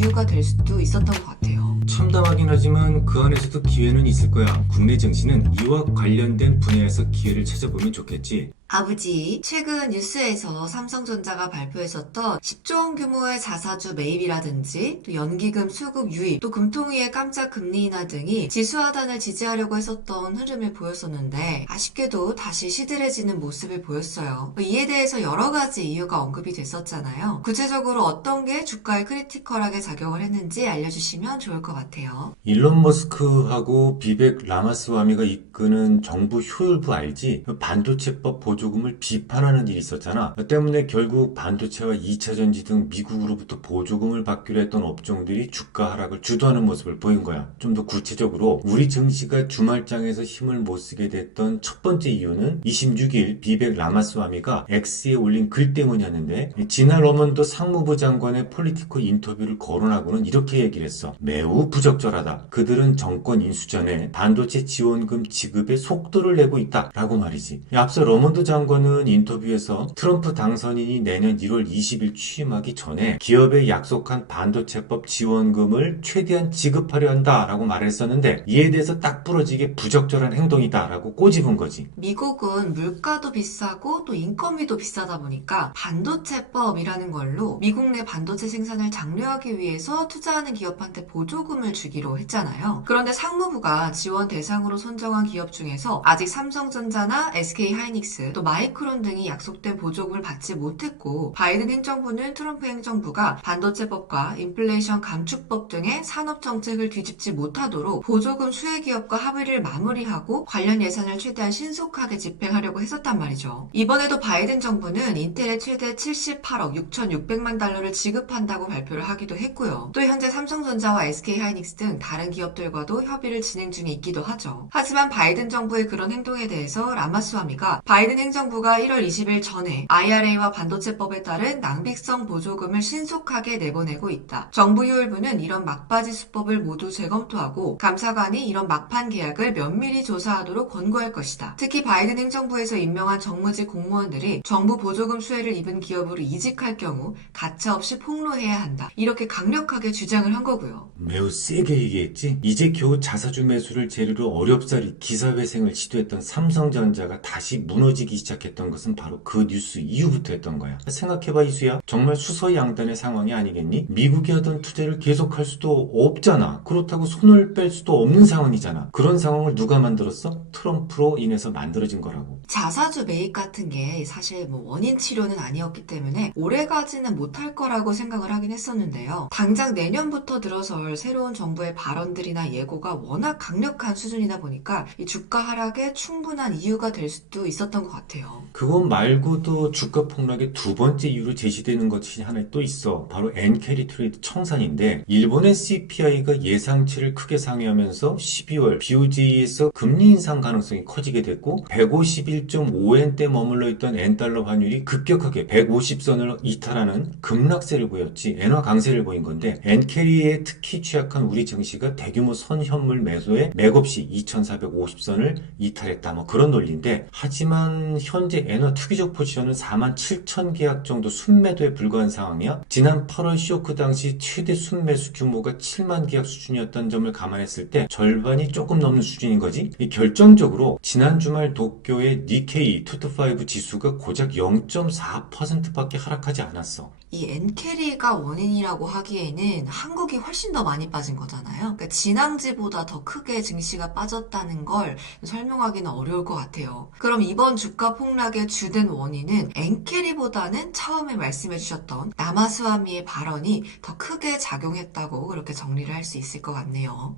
이유가 될 수도 있었던 것 같아요. 참담하긴 하지만 그 안에서도 기회는 있을 거야. 국내 증시는 이와 관련된 분야에서 기회를 찾아보면 좋겠지. 아버지, 최근 뉴스에서 삼성전자가 발표했었던 10조 원 규모의 자사주 매입이라든지 또 연기금 수급 유입, 또 금통위의 깜짝 금리 인하 등이 지수 하단을 지지하려고 했었던 흐름을 보였었는데 아쉽게도 다시 시들해지는 모습을 보였어요. 이에 대해서 여러 가지 이유가 언급이 됐었잖아요. 구체적으로 어떤 게 주가에 크리티컬하게 작용을 했는지 알려주시면 좋을 것 같아요. 일론 머스크하고 비벡 라마스와미가 이끄는 정부 효율부 알지? 반도체법 보조금을 비판하는 일이 있었잖아. 때문에 결국 반도체와 2차 전지 등 미국으로부터 보조금을 받기로 했던 업종들이 주가 하락을 주도하는 모습을 보인 거야. 좀 더 구체적으로 우리 증시가 주말장에서 힘을 못 쓰게 됐던 첫 번째 이유는 26일 비벡 라마스와미가 X에 올린 글 때문이었는데, 지난 러먼드 상무부 장관의 폴리티코 인터뷰를 거론하고는 이렇게 얘기를 했어. 매우 부적절하다. 그들은 정권 인수 전에 반도체 지원금 지급에 속도를 내고 있다 라고 말이지. 앞서 러먼드 장관은 인터뷰에서 트럼프 당선인이 내년 1월 20일 취임하기 전에 기업에 약속한 반도체법 지원금을 최대한 지급하려 한다라고 말했었는데, 이에 대해서 딱 부러지게 부적절한 행동이다라고 꼬집은 거지. 미국은 물가도 비싸고 또 인건비도 비싸다 보니까 반도체법이라는 걸로 미국 내 반도체 생산을 장려하기 위해서 투자하는 기업한테 보조금을 주기로 했잖아요. 그런데 상무부가 지원 대상으로 선정한 기업 중에서 아직 삼성전자나 SK하이닉스 또 마이크론 등이 약속된 보조금을 받지 못했고, 바이든 행정부는 트럼프 행정부가 반도체법과 인플레이션 감축법 등의 산업 정책을 뒤집지 못하도록 보조금 수혜 기업과 합의를 마무리하고 관련 예산을 최대한 신속하게 집행하려고 했었단 말이죠. 이번에도 바이든 정부는 인텔에 최대 78억 6,600만 달러를 지급한다고 발표를 하기도 했고요. 또 현재 삼성전자와 SK하이닉스 등 다른 기업들과도 협의를 진행 중에 있기도 하죠. 하지만 바이든 정부의 그런 행동에 대해서 라마스와미가 바이든 행정부가 1월 20일 전에 IRA와 반도체법에 따른 낭비성 보조금을 신속하게 내보내고 있다. 정부 효율부는 이런 막바지 수법을 모두 재검토하고 감사관이 이런 막판 계약을 면밀히 조사하도록 권고할 것이다. 특히 바이든 행정부에서 임명한 정무직 공무원들이 정부 보조금 수혜를 입은 기업으로 이직할 경우 가차없이 폭로해야 한다. 이렇게 강력하게 주장을 한 거고요. 매우 세게 얘기했지? 이제 겨우 자사주 매수를 재료로 어렵사리 기사회생을 시도했던 삼성전자가 다시 무너지기 시작했던 것은 바로 그 뉴스 이후부터였던 거야. 생각해봐 이수야. 정말 수서양단의 상황이 아니겠니? 미국이 하던 투자를 계속할 수도 없잖아. 그렇다고 손을 뺄 수도 없는 상황이잖아. 그런 상황을 누가 만들었어? 트럼프로 인해서 만들어진 거라고. 자사주 매입 같은 게 사실 원인 치료는 아니었기 때문에 오래가지는 못할 거라고 생각을 하긴 했었는데요. 당장 내년부터 들어설 새로운 정부의 발언들이나 예고가 워낙 강력한 수준이다 보니까 이 주가 하락에 충분한 이유가 될 수도 있었던 것 같아요. 그것 말고도 주가 폭락의 두 번째 이유로 제시되는 것이 하나 또 있어. 바로 엔캐리 트레이드 청산인데, 일본의 CPI가 예상치를 크게 상회하면서 12월 BOJ에서 금리 인상 가능성이 커지게 됐고, 151.5엔대 머물러 있던 엔달러 환율이 급격하게 150선을 이탈하는 급락세를 보였지. 엔화 강세를 보인 건데, 엔캐리에 특히 취약한 우리 증시가 대규모 선현물 매수에 맥없이 2450선을 이탈했다. 그런 논리인데, 하지만 현재 엔화 투기적 포지션은 47,000계약 정도 순매도에 불과한 상황이야. 지난 8월 쇼크 당시 최대 순매수 규모가 7만 계약 수준이었던 점을 감안했을 때 절반이 조금 넘는 수준인 거지. 결정적으로 지난 주말 도쿄의 니케이 225 지수가 고작 0.4%밖에 하락하지 않았어. 이 엔캐리가 원인이라고 하기에는 한국이 훨씬 더 많이 빠진 거잖아요. 그러니까 지난주보다 더 크게 증시가 빠졌다는 걸 설명하기는 어려울 것 같아요. 그럼 이번 주가 폭락의 주된 원인은 엔캐리보다는 처음에 말씀해 주셨던 라마스와미의 발언이 더 크게 작용했다고 그렇게 정리를 할 수 있을 것 같네요.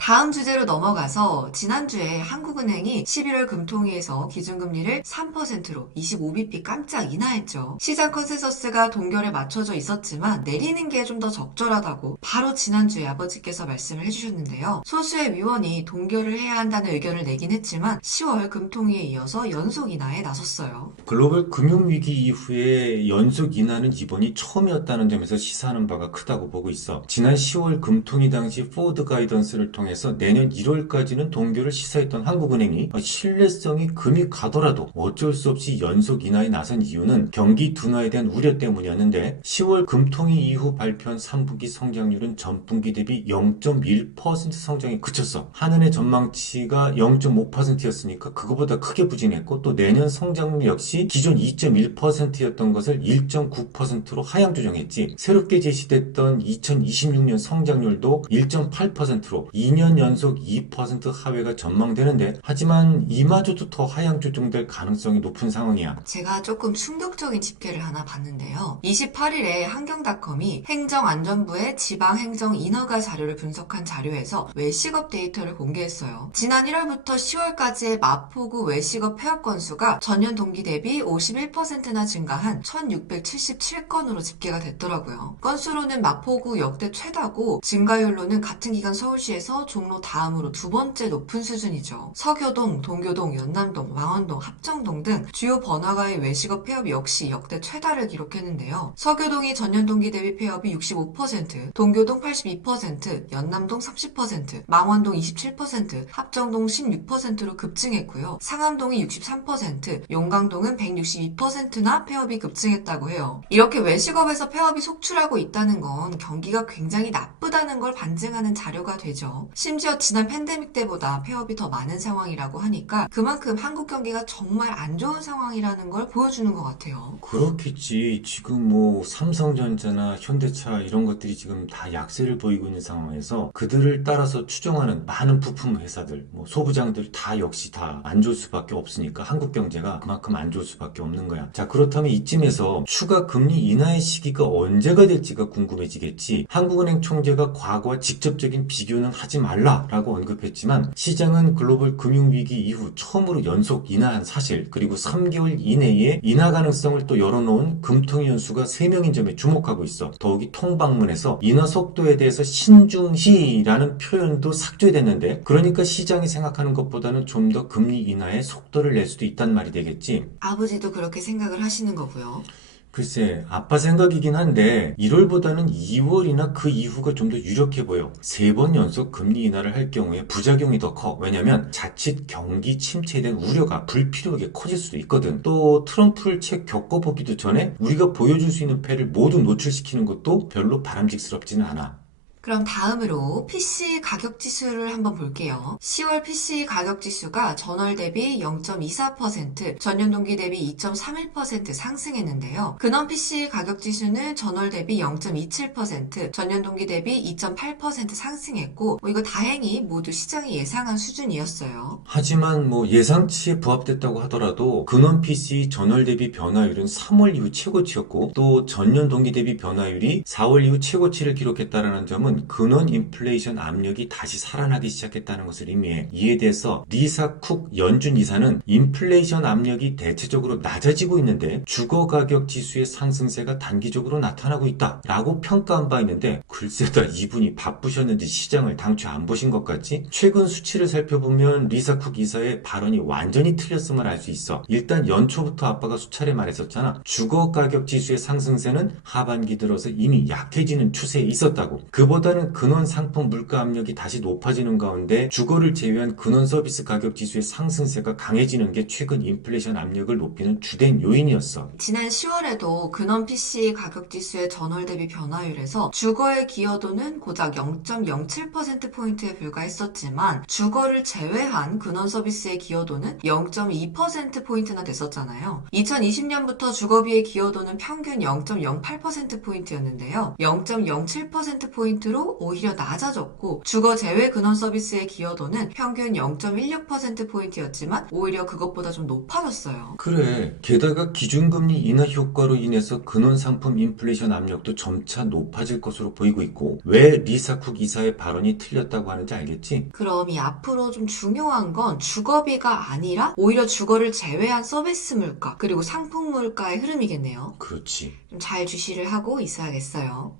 다음 주제로 넘어가서 지난주에 한국은행이 11월 금통위에서 기준금리를 3%로 25bp 깜짝 인하했죠. 시장 컨센서스가 동결에 맞춰져 있었지만 내리는 게 좀 더 적절하다고 바로 지난주에 아버지께서 말씀을 해주셨는데요. 소수의 위원이 동결을 해야 한다는 의견을 내긴 했지만 10월 금통위에 이어서 연속 인하에 나섰어요. 글로벌 금융위기 이후에 연속 인하는 이번이 처음이었다는 점에서 시사하는 바가 크다고 보고 있어. 지난 10월 금통위 당시 포워드 가이던스를 통해 상황에서 내년 1월까지는 동결을 시사했던 한국은행이 신뢰성이 금이 가더라도 어쩔 수 없이 연속 인하에 나선 이유는 경기 둔화에 대한 우려 때문이었는데 10월 금통위 이후 발표한 3분기 성장률은 전분기 대비 0.1% 성장에 그쳤어. 한은의 전망치가 0.5%였으니까 그거보다 크게 부진했고 또 내년 성장률 역시 기존 2.1%였던 것을 1.9%로 하향 조정했지. 새롭게 제시됐던 2026년 성장률도 1.8%로 2년 연속 2% 하회가 전망되는데 하지만 이마저도 더 하향 조정될 가능성이 높은 상황이야. 제가 조금 충격적인 집계를 하나 봤는데요. 28일에 한경닷컴이 행정안전부의 지방행정 인허가 자료를 분석한 자료에서 외식업 데이터를 공개했어요. 지난 1월부터 10월까지의 마포구 외식업 폐업 건수가 전년 동기 대비 51%나 증가한 1677건으로 집계가 됐더라고요. 건수로는 마포구 역대 최다고 증가율로는 같은 기간 서울시에서 종로 다음으로 두 번째 높은 수준이죠. 서교동, 동교동, 연남동, 왕원동, 합정동 등 주요 번화가의 외식업 폐업 역시 역대 최다를 기록했는데요. 서교동이 전년 동기 대비 폐업이 65%, 동교동 82%, 연남동 30%, 망원동 27%, 합정동 16%로 급증했고요. 상암동이 63%, 용강동은 162%나 폐업이 급증했다고 해요. 이렇게 외식업에서 폐업이 속출하고 있다는 건 경기가 굉장히 나쁘다는 걸 반증하는 자료가 되죠. 심지어 지난 팬데믹 때보다 폐업이 더 많은 상황이라고 하니까 그만큼 한국 경기가 정말 안 좋은 상황이라는 걸 보여주는 것 같아요. 그렇겠지. 지금 뭐 삼성전자나 현대차 이런 것들이 지금 다 약세를 보이고 있는 상황에서 그들을 따라서 추종하는 많은 부품 회사들, 뭐 소부장들 다 역시 다 안 좋을 수밖에 없으니까 한국 경제가 그만큼 안 좋을 수밖에 없는 거야. 자, 그렇다면 이쯤에서 추가 금리 인하의 시기가 언제가 될지가 궁금해지겠지. 한국은행 총재가 과거와 직접적인 비교는 하지 말라라고 언급했지만 시장은 글로벌 금융위기 이후 처음으로 연속 인하한 사실 그리고 3개월 이내에 인하 가능성을 또 열어놓은 금통위 연수가 3명인 점에 주목하고 있어. 더욱이 통방문에서 인하 속도에 대해서 신중시라는 표현도 삭제됐는데 그러니까 시장이 생각하는 것보다는 좀 더 금리 인하의 속도를 낼 수도 있단 말이 되겠지. 아버지도 그렇게 생각을 하시는 거고요. 글쎄, 아빠 생각이긴 한데 1월보다는 2월이나 그 이후가 좀 더 유력해 보여. 3번 연속 금리 인하를 할 경우에 부작용이 더 커. 왜냐면 자칫 경기 침체에 대한 우려가 불필요하게 커질 수도 있거든. 또 트럼프를 채 겪어보기도 전에 우리가 보여줄 수 있는 패를 모두 노출시키는 것도 별로 바람직스럽지는 않아. 그럼 다음으로 PC 가격 지수를 한번 볼게요. 10월 PC 가격 지수가 전월 대비 0.24%, 전년 동기 대비 2.31% 상승했는데요. 근원 PC 가격 지수는 전월 대비 0.27%, 전년 동기 대비 2.8% 상승했고 이거 다행히 모두 시장이 예상한 수준이었어요. 하지만 뭐 예상치에 부합됐다고 하더라도 근원 PC 전월 대비 변화율은 3월 이후 최고치였고 또 전년 동기 대비 변화율이 4월 이후 최고치를 기록했다는 점은 근원 인플레이션 압력이 다시 살아나기 시작했다는 것을 의미해. 이에 대해서 리사 쿡 연준 이사는 인플레이션 압력이 대체적으로 낮아지고 있는데 주거 가격 지수의 상승세가 단기적으로 나타나고 있다 라고 평가한 바 있는데 글쎄다 이분이 바쁘셨는지 시장을 당초 안 보신 것 같지? 최근 수치를 살펴보면 리사 쿡 이사의 발언이 완전히 틀렸음을 알 수 있어. 일단 연초부터 아빠가 수차례 말했었잖아. 주거 가격 지수의 상승세는 하반기 들어서 이미 약해지는 추세에 있었다고. 그보다는 근원 상품 물가 압력이 다시 높아지는 가운데 주거를 제외한 근원 서비스 가격 지수의 상승세가 강해지는 게 최근 인플레이션 압력을 높이는 주된 요인이었어. 지난 10월에도 근원 PC 가격 지수의 전월 대비 변화율에서 주거의 기여도는 고작 0.07%포인트에 불과했었지만 주거를 제외한 근원 서비스의 기여도는 0.2%포인트나 됐었잖아요. 2020년부터 주거비의 기여도는 평균 0.08%포인트였는데요. 0.07%포인트로 오히려 낮아졌고 주거 제외 근원 서비스의 기여도는 평균 0.16%포인트였지만 오히려 그것보다 좀 높아졌어요. 그래. 게다가 기준금리 인하 효과로 인해서 근원 상품 인플레이션 압력도 점차 높아질 것으로 보이고 있고 왜 리사 쿡 이사의 발언이 틀렸다고 하는지 알겠지? 그럼 이 앞으로 좀 중요한 건 주거비가 아니라 오히려 주거를 제외한 서비스 물가 그리고 상품 물가의 흐름이겠네요. 그렇지. 좀 잘 주시를 하고 있어야겠어요.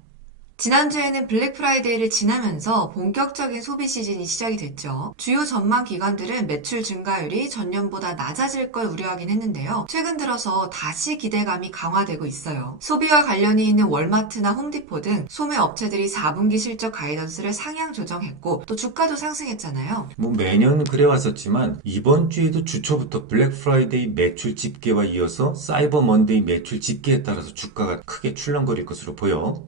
지난주에는 블랙 프라이데이를 지나면서 본격적인 소비 시즌이 시작이 됐죠. 주요 전망 기관들은 매출 증가율이 전년보다 낮아질 걸 우려하긴 했는데요. 최근 들어서 다시 기대감이 강화되고 있어요. 소비와 관련이 있는 월마트나 홈디포 등 소매 업체들이 4분기 실적 가이던스를 상향 조정했고 또 주가도 상승했잖아요. 매년 그래왔었지만 이번 주에도 주초부터 블랙 프라이데이 매출 집계와 이어서 사이버 먼데이 매출 집계에 따라서 주가가 크게 출렁거릴 것으로 보여.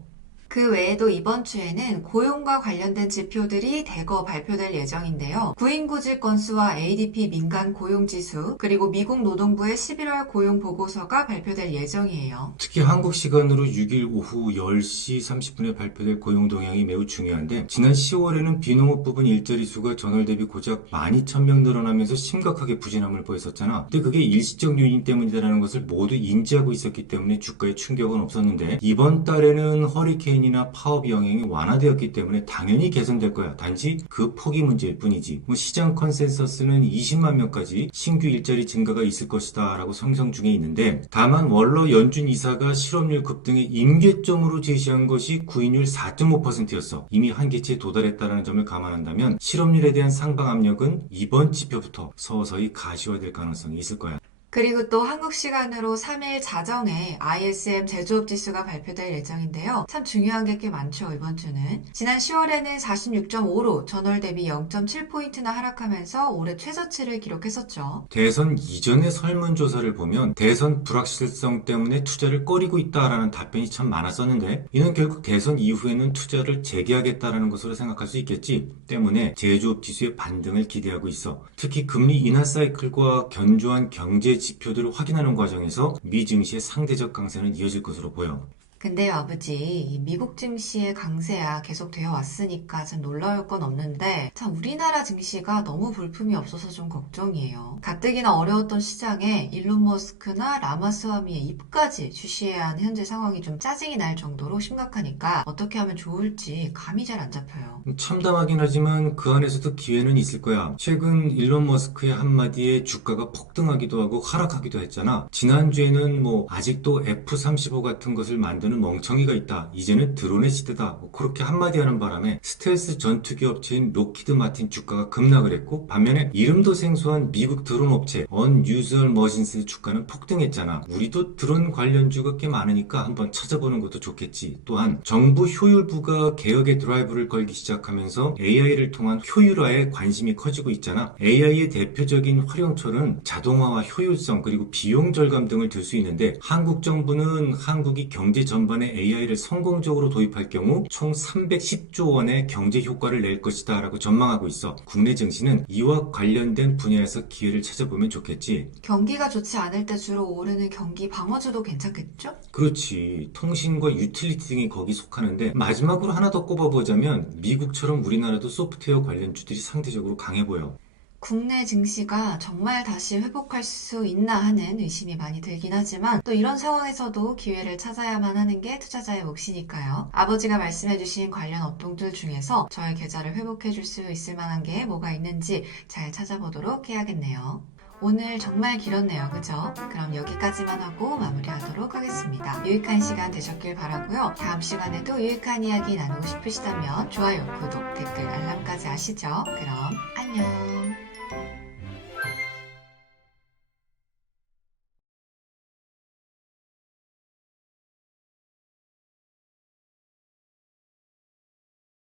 그 외에도 이번 주에는 고용과 관련된 지표들이 대거 발표될 예정인데요. 구인구직 건수와 ADP 민간 고용지수, 그리고 미국 노동부의 11월 고용 보고서가 발표될 예정이에요. 특히 한국 시간으로 6일 오후 10시 30분에 발표될 고용 동향이 매우 중요한데 지난 10월에는 비농업 부분 일자리 수가 전월 대비 고작 12,000명 늘어나면서 심각하게 부진함을 보였었잖아. 근데 그게 일시적 요인 때문이라는 것을 모두 인지하고 있었기 때문에 주가에 충격은 없었는데 이번 달에는 허리케인 이나 파업 영향이 완화되었기 때문에 당연히 개선될 거야. 단지 그 폭이 문제일 뿐이지. 시장 컨센서스는 20만 명까지 신규 일자리 증가가 있을 것이다 라고 상정 중에 있는데 다만 원로 연준 이사가 실업률 급등의 임계점으로 제시한 것이 구인율 4.5%였어. 이미 한계치에 도달했다는 점을 감안한다면 실업률에 대한 상방 압력은 이번 지표부터 서서히 가시화될 가능성이 있을 거야. 그리고 또 한국 시간으로 3일 자정에 ISM 제조업 지수가 발표될 예정인데요. 참 중요한 게 꽤 많죠, 이번 주는. 지난 10월에는 46.5로 전월 대비 0.7포인트나 하락하면서 올해 최저치를 기록했었죠. 대선 이전의 설문조사를 보면 대선 불확실성 때문에 투자를 꺼리고 있다라는 답변이 참 많았었는데 이는 결국 대선 이후에는 투자를 재개하겠다라는 것으로 생각할 수 있겠지. 때문에 제조업 지수의 반등을 기대하고 있어. 특히 금리 인하 사이클과 견조한 경제 지표들을 확인하는 과정에서 미 증시의 상대적 강세는 이어질 것으로 보여. 근데요, 아버지, 이 미국 증시의 강세야 계속 되어 왔으니까 참 놀라울 건 없는데 참 우리나라 증시가 너무 볼품이 없어서 좀 걱정이에요. 가뜩이나 어려웠던 시장에 일론 머스크나 라마스와미의 입까지 주시해야 하는 현재 상황이 좀 짜증이 날 정도로 심각하니까 어떻게 하면 좋을지 감이 잘 안 잡혀요. 참담하긴 하지만 그 안에서도 기회는 있을 거야. 최근 일론 머스크의 한마디에 주가가 폭등하기도 하고 하락하기도 했잖아. 지난주에는 아직도 F-35 같은 것을 만드는 멍청이가 있다. 이제는 드론의 시대다. 그렇게 한마디 하는 바람에 스텔스 전투기 업체인 록히드 마틴 주가가 급락을 했고 반면에 이름도 생소한 미국 드론 업체 Unusual Machines의 주가는 폭등했잖아. 우리도 드론 관련주가 꽤 많으니까 한번 찾아보는 것도 좋겠지. 또한 정부 효율부가 개혁의 드라이브를 걸기 시작하면서 AI를 통한 효율화에 관심이 커지고 있잖아. AI의 대표적인 활용처는 자동화와 효율성 그리고 비용 절감 등을 들 수 있는데 한국 정부는 한국이 경제 전반에 AI를 성공적으로 도입할 경우 총 310조 원의 경제 효과를 낼 것이다 라고 전망하고 있어. 국내 증시는 이와 관련된 분야에서 기회를 찾아보면 좋겠지. 경기가 좋지 않을 때 주로 오르는 경기 방어주도 괜찮겠죠? 그렇지. 통신과 유틸리티 등이 거기 속하는데 마지막으로 하나 더 꼽아보자면 미국처럼 우리나라도 소프트웨어 관련주들이 상대적으로 강해 보여. 국내 증시가 정말 다시 회복할 수 있나 하는 의심이 많이 들긴 하지만 또 이런 상황에서도 기회를 찾아야만 하는 게 투자자의 몫이니까요. 아버지가 말씀해주신 관련 업종들 중에서 저의 계좌를 회복해줄 수 있을 만한 게 뭐가 있는지 잘 찾아보도록 해야겠네요. 오늘 정말 길었네요. 그죠? 그럼 여기까지만 하고 마무리하도록 하겠습니다. 유익한 시간 되셨길 바라고요. 다음 시간에도 유익한 이야기 나누고 싶으시다면 좋아요, 구독, 댓글, 알람까지 아시죠? 그럼 안녕.